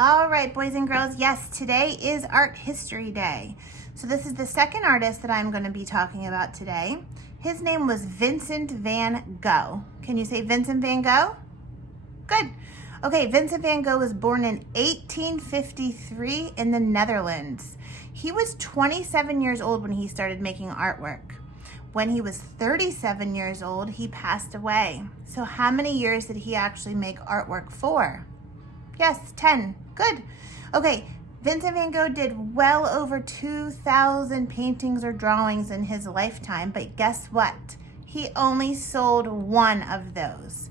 All right, boys and girls, yes, today is Art History Day. So this is the second artist that I'm going to be talking about today. His name was Vincent Van Gogh. Can you say Vincent Van Gogh? Good. Okay, Vincent Van Gogh was born in 1853 in the Netherlands. He was 27 years old when he started making artwork. When he was 37 years old, he passed away. So how many years did he actually make artwork for? Yes, 10. Good. Okay, Vincent Van Gogh did well over 2,000 paintings or drawings in his lifetime, but guess what? He only sold one of those.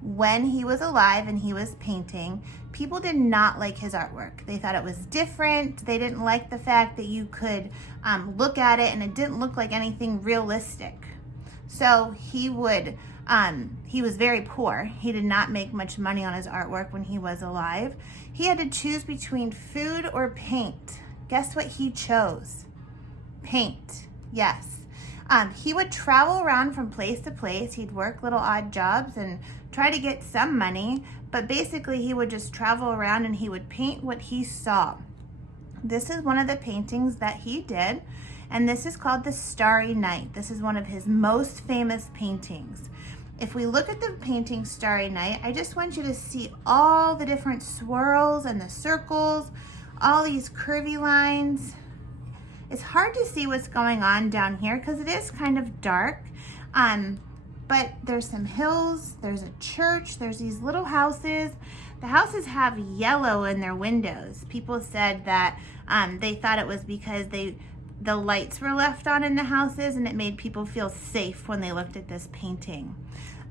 When he was alive and he was painting, people did not like his artwork. They thought it was different. They didn't like the fact that you could look at it and it didn't look like anything realistic. So he was very poor. He did not make much money on his artwork when he was alive. He had to choose between food or paint. Guess what he chose? Paint, yes. He would travel around from place to place. He'd work little odd jobs and try to get some money, but basically he would just travel around and he would paint what he saw. This is one of the paintings that he did, and this is called the Starry Night. This is one of his most famous paintings. If we look at the painting Starry Night, I just want you to see all the different swirls and the circles, all these curvy lines. It's hard to see what's going on down here because it is kind of dark, but there's some hills, there's a church, there's these little houses. The houses have yellow in their windows. People said that they thought it was because the lights were left on in the houses and it made people feel safe when they looked at this painting.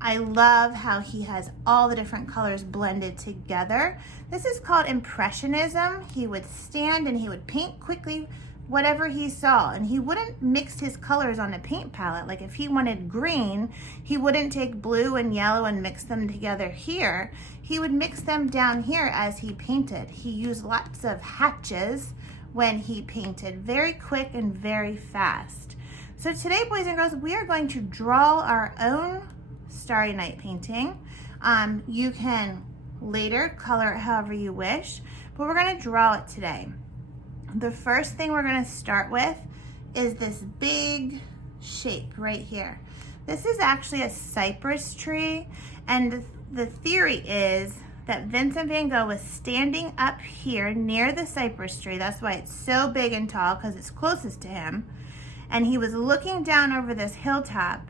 I love how he has all the different colors blended together. This is called Impressionism. He would stand and he would paint quickly whatever he saw, and he wouldn't mix his colors on a paint palette. Like if he wanted green, he wouldn't take blue and yellow and mix them together here. He would mix them down here as he painted. He used lots of hatches when he painted, very quick and very fast. So today, boys and girls, we are going to draw our own Starry Night painting. You can later color it however you wish, but we're going to draw it today. The first thing we're going to start with is this big shape right here. This is actually a cypress tree, and the theory is that Vincent Van Gogh was standing up here near the cypress tree. That's why it's so big and tall, because it's closest to him. And he was looking down over this hilltop,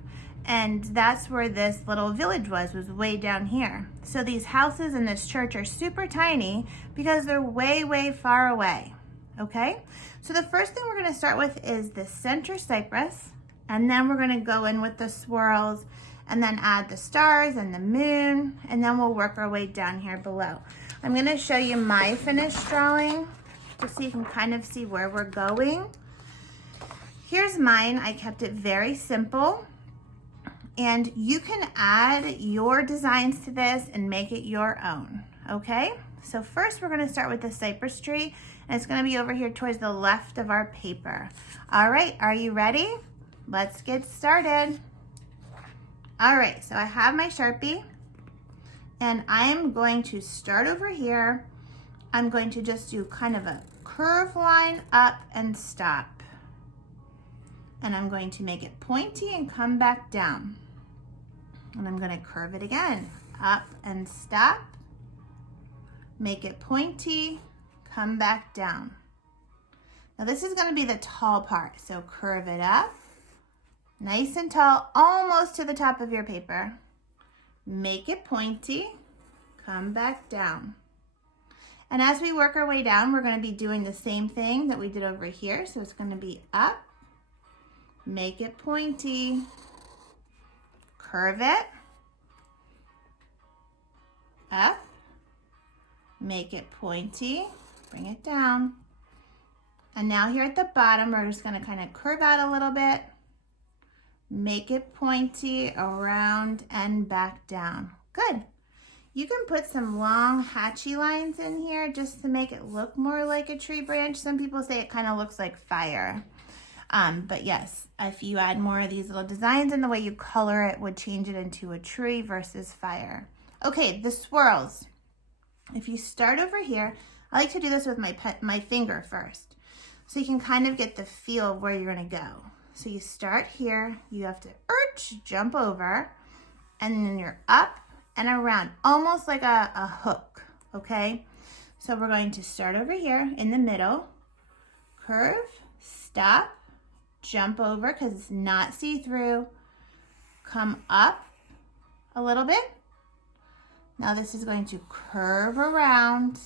and that's where this little village was way down here. So these houses and this church are super tiny because they're way, way far away. Okay, so the first thing we're going to start with is the center cypress, and then we're going to go in with the swirls and then add the stars and the moon, and then we'll work our way down here below. I'm going to show you my finished drawing just so you can kind of see where we're going. Here's mine. I kept it very simple, and you can add your designs to this and make it your own. Okay, so first we're going to start with the cypress tree, and it's going to be over here towards the left of our paper. All right, are you ready? Let's get started. All right, so I have my Sharpie, and I'm going to start over here. I'm going to just do kind of a curve line up and stop. And I'm going to make it pointy and come back down. And I'm going to curve it again, up and stop. Make it pointy, come back down. Now this is going to be the tall part, so curve it up, nice and tall, almost to the top of your paper. Make it pointy, come back down. And as we work our way down, we're going to be doing the same thing that we did over here. So it's going to be up, make it pointy, curve it, up, make it pointy, bring it down. And now here at the bottom, we're just going to kind of curve out a little bit, make it pointy, around and back down. Good. You can put some long hatchy lines in here just to make it look more like a tree branch. Some people say it kind of looks like fire. But yes, if you add more of these little designs and the way you color it would change it into a tree versus fire. Okay, the swirls. If you start over here, I like to do this with my finger first, so you can kind of get the feel of where you're gonna go. So you start here, you have to jump over, and then you're up and around, almost like a hook, okay? So we're going to start over here in the middle, curve, stop, jump over because it's not see-through, come up a little bit. Now this is going to curve around,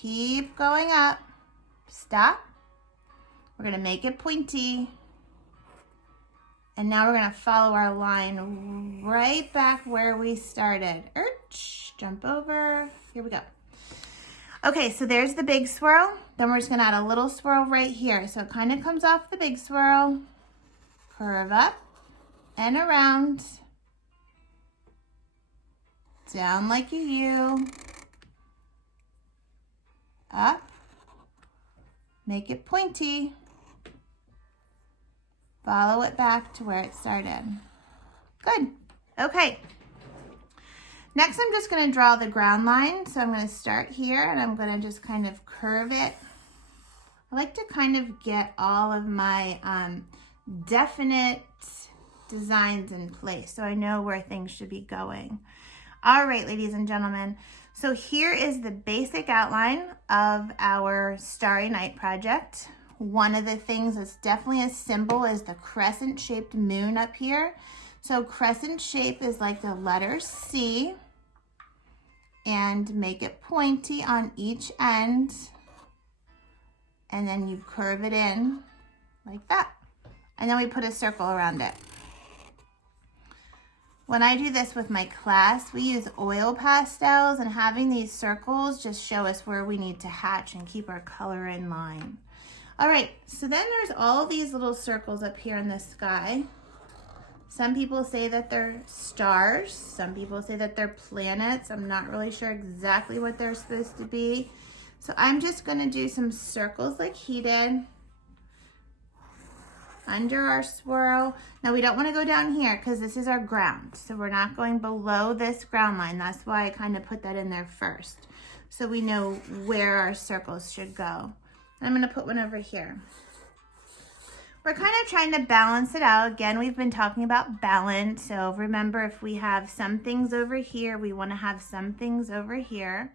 keep going up, stop. We're gonna make it pointy. And now we're gonna follow our line right back where we started. Jump over, here we go. Okay, so there's the big swirl. Then we're just gonna add a little swirl right here. So it kind of comes off the big swirl, curve up and around, down like a U, up, make it pointy, follow it back to where it started. Good. Okay. Next, I'm just going to draw the ground line. So I'm going to start here and I'm going to just kind of curve it. I like to kind of get all of my definite designs in place so I know where things should be going. All right, ladies and gentlemen. So here is the basic outline of our Starry Night project. One of the things that's definitely a symbol is the crescent-shaped moon up here. So crescent shape is like the letter C, and make it pointy on each end, and then you curve it in like that. And then we put a circle around it. When I do this with my class, we use oil pastels, and having these circles just show us where we need to hatch and keep our color in line. All right, so then there's all these little circles up here in the sky. Some people say that they're stars. Some people say that they're planets. I'm not really sure exactly what they're supposed to be. So I'm just gonna do some circles like he did under our swirl. Now we don't wanna go down here because this is our ground. So we're not going below this ground line. That's why I kind of put that in there first, so we know where our circles should go. I'm gonna put one over here. We're kind of trying to balance it out. Again, we've been talking about balance. So remember, if we have some things over here, we want to have some things over here.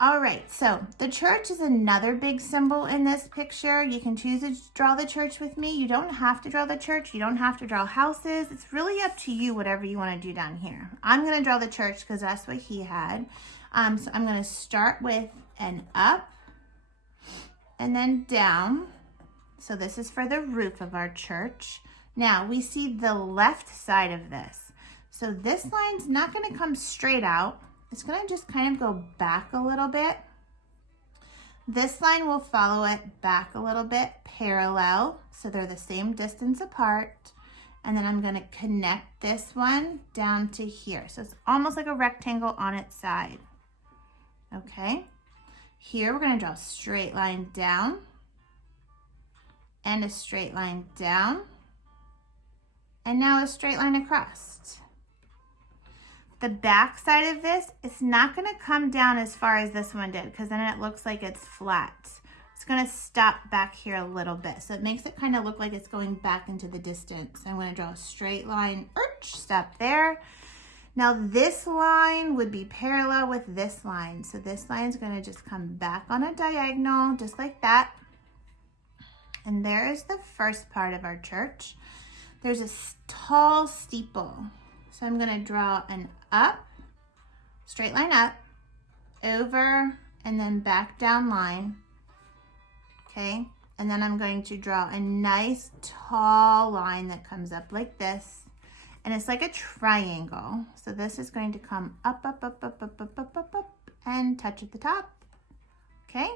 All right, so the church is another big symbol in this picture. You can choose to draw the church with me. You don't have to draw the church. You don't have to draw houses. It's really up to you, whatever you want to do down here. I'm going to draw the church because that's what he had. So I'm going to start with an up and then down. So this is for the roof of our church. Now we see the left side of this. So this line's not going to come straight out. It's going to just kind of go back a little bit. This line will follow it back a little bit parallel, so they're the same distance apart. And then I'm going to connect this one down to here. So it's almost like a rectangle on its side. Okay. Here we're going to draw a straight line down and a straight line down, and now a straight line across. The back side of this, it's not going to come down as far as this one did, because then it looks like it's flat. It's going to stop back here a little bit, so it makes it kind of look like it's going back into the distance. I'm going to draw a straight line, stop there. Now this line would be parallel with this line, so this line is going to just come back on a diagonal, just like that. And there is the first part of our church. There's a tall steeple. So I'm going to draw an up, straight line up, over, and then back down line. Okay, and then I'm going to draw a nice tall line that comes up like this. And it's like a triangle. So this is going to come up, up, up, up, up, up, up, up, up, and touch at the top. Okay,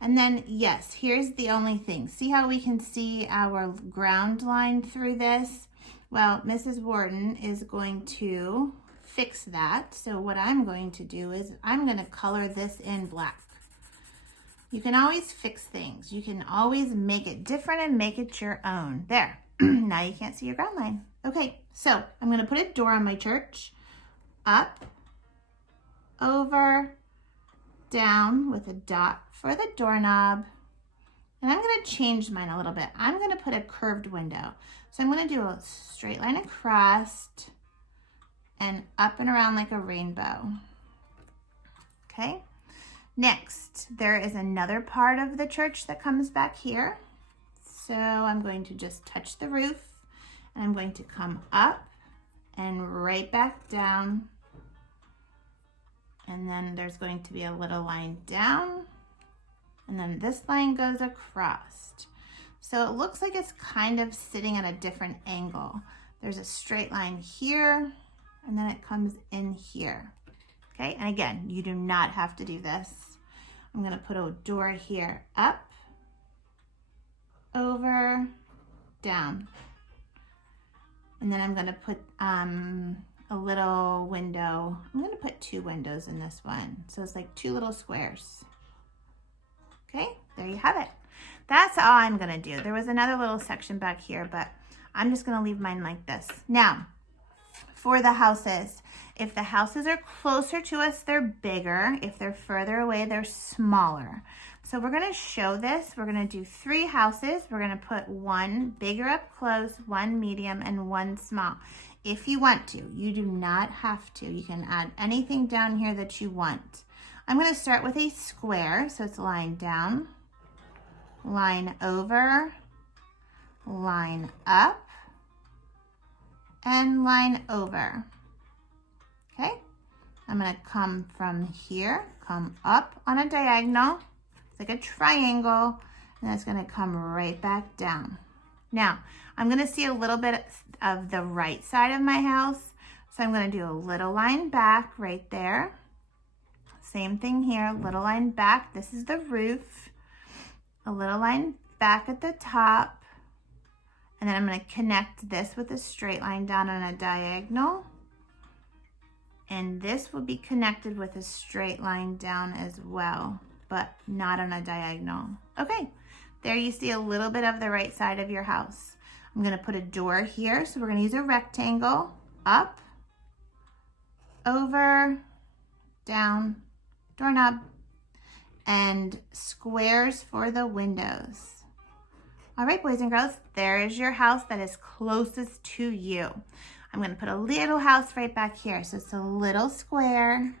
and then yes, here's the only thing. See how we can see our ground line through this? Well, Mrs. Warden is going to fix that. So what I'm going to do is I'm going to color this in black. You can always fix things. You can always make it different and make it your own. There. Now you can't see your ground line. Okay, so I'm going to put a door on my church. Up, over, down with a dot for the doorknob. And I'm going to change mine a little bit. I'm going to put a curved window. So I'm going to do a straight line across and up and around like a rainbow. Okay. Next, there is another part of the church that comes back here. So I'm going to just touch the roof and I'm going to come up and right back down. And then there's going to be a little line down. And then this line goes across. So it looks like it's kind of sitting at a different angle. There's a straight line here, and then it comes in here. Okay, and again, you do not have to do this. I'm gonna put a door here, up, over, down. And then I'm gonna put a little window. I'm gonna put 2 windows in this one. So it's like 2 little squares. Okay, there you have it. That's all I'm gonna do. There was another little section back here, but I'm just gonna leave mine like this. Now, for the houses, if the houses are closer to us, they're bigger. If they're further away, they're smaller. So we're gonna show this. We're gonna do 3 houses. We're gonna put 1 bigger up close, 1 medium, and 1 small. If you want to, you do not have to. You can add anything down here that you want. I'm gonna start with a square, so it's line down, line over, line up, and line over. Okay, I'm gonna come from here, come up on a diagonal, it's like a triangle, and it's gonna come right back down. Now, I'm gonna see a little bit of the right side of my house, so I'm gonna do a little line back right there. Same thing here, little line back, this is the roof, a little line back at the top, and then I'm going to connect this with a straight line down on a diagonal, and this will be connected with a straight line down as well, but not on a diagonal. Okay, there you see a little bit of the right side of your house. I'm going to put a door here, so we're going to use a rectangle, up, over, down, doorknob, and squares for the windows. All right, boys and girls, there is your house that is closest to you. I'm gonna put a little house right back here. So it's a little square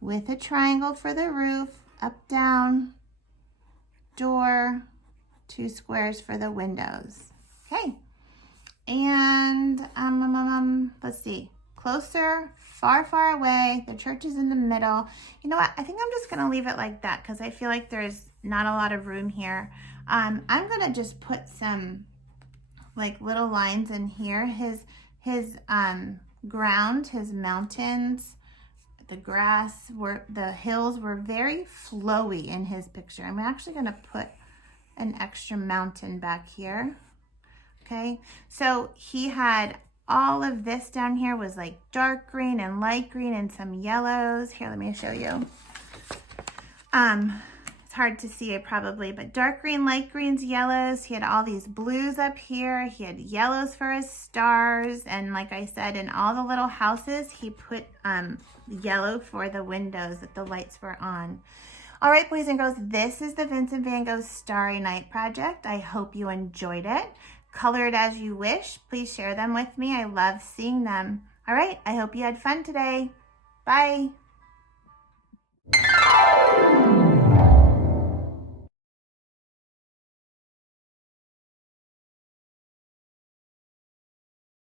with a triangle for the roof, up, down, door, 2 squares for the windows. Okay, and let's see, closer, far, far away. The church is in the middle. You know what? I think I'm just going to leave it like that because I feel like there's not a lot of room here. I'm going to just put some like little lines in here. His ground, his mountains, the grass, the hills were very flowy in his picture. I'm actually going to put an extra mountain back here. Okay, so he had all of this down here was like dark green and light green and some yellows. Here, let me show you. It's hard to see it probably, but dark green, light greens, yellows. He had all these blues up here. He had yellows for his stars. And like I said, in all the little houses, he put yellow for the windows that the lights were on. All right, boys and girls, this is the Vincent Van Gogh Starry Night project. I hope you enjoyed it. Color it as you wish. Please share them with me. I love seeing them. All right, I hope you had fun today. Bye.